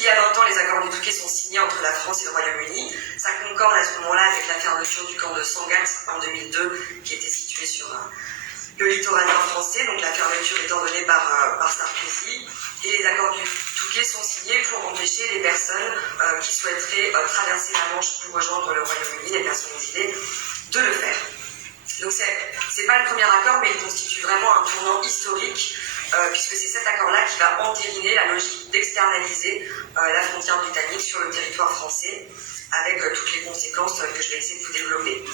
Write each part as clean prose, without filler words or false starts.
il y a 20 ans, les accords du Touquet sont signés entre la France et le Royaume-Uni. Ça concorde à ce moment-là avec la fermeture du camp de Sangatte en 2002, qui était situé sur le littoral nord français, donc la fermeture est ordonnée par Sarkozy. Et les accords du Touquet sont signés pour empêcher les personnes qui souhaiteraient traverser la Manche pour rejoindre le Royaume-Uni, les personnes exilées, de le faire. Donc c'est pas le premier accord, mais il constitue vraiment un tournant historique, puisque c'est cet accord-là qui va entériner la logique d'externaliser la frontière britannique sur le territoire français, avec toutes les conséquences que je vais essayer de vous développer.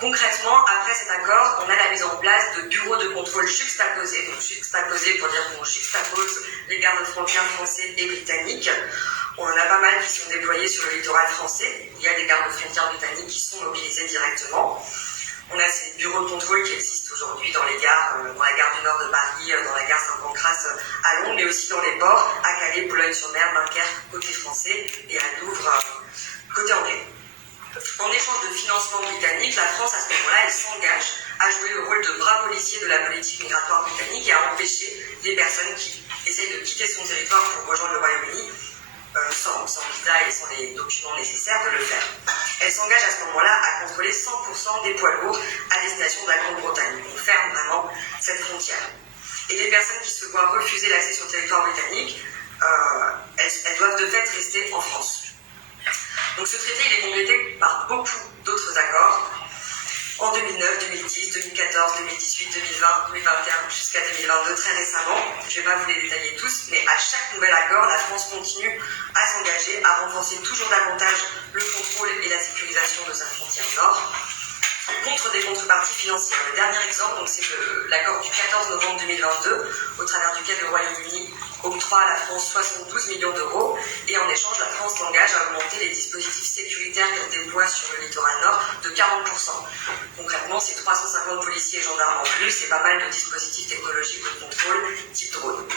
Concrètement, après cet accord, on a la mise en place de bureaux de contrôle juxtaposés. Donc juxtaposés pour dire qu'on juxtapose les gardes-frontières français et britanniques. On en a pas mal qui sont déployés sur le littoral français. Il y a des gardes-frontières britanniques qui sont mobilisés directement. On a ces bureaux de contrôle qui existent aujourd'hui dans les gares, dans la gare du Nord de Paris, dans la gare Saint-Pancras à Londres, mais aussi dans les ports, à Calais, Boulogne-sur-Mer, Dunkerque, côté français, et à Douvres, côté anglais. En échange de financement britannique, la France, à ce moment-là, elle s'engage à jouer le rôle de bras policier de la politique migratoire britannique et à empêcher les personnes qui essayent de quitter son territoire pour rejoindre le Royaume-Uni, sans visa et sans les documents nécessaires, de le faire. Elle s'engage à ce moment-là à contrôler 100% des poids lourds à destination de la Grande-Bretagne. On ferme vraiment cette frontière. Et les personnes qui se voient refuser l'accès sur le territoire britannique, elles doivent de fait rester en France. Donc ce traité, il est complété par beaucoup d'autres accords en 2009, 2010, 2014, 2018, 2020, 2021, jusqu'à 2022, très récemment. Je ne vais pas vous les détailler tous, mais à chaque nouvel accord, la France continue à s'engager à renforcer toujours davantage le contrôle et la sécurisation de sa frontière nord, contre des contreparties financières. Le dernier exemple, c'est l'accord du 14 novembre 2022, au travers duquel le Royaume-Uni octroie à la France 72 millions d'euros, et en échange, la France s'engage à augmenter les dispositifs sécuritaires qu'elle déploie sur le littoral nord de 40%. Concrètement, c'est 350 policiers et gendarmes en plus, et pas mal de dispositifs technologiques de contrôle type drone.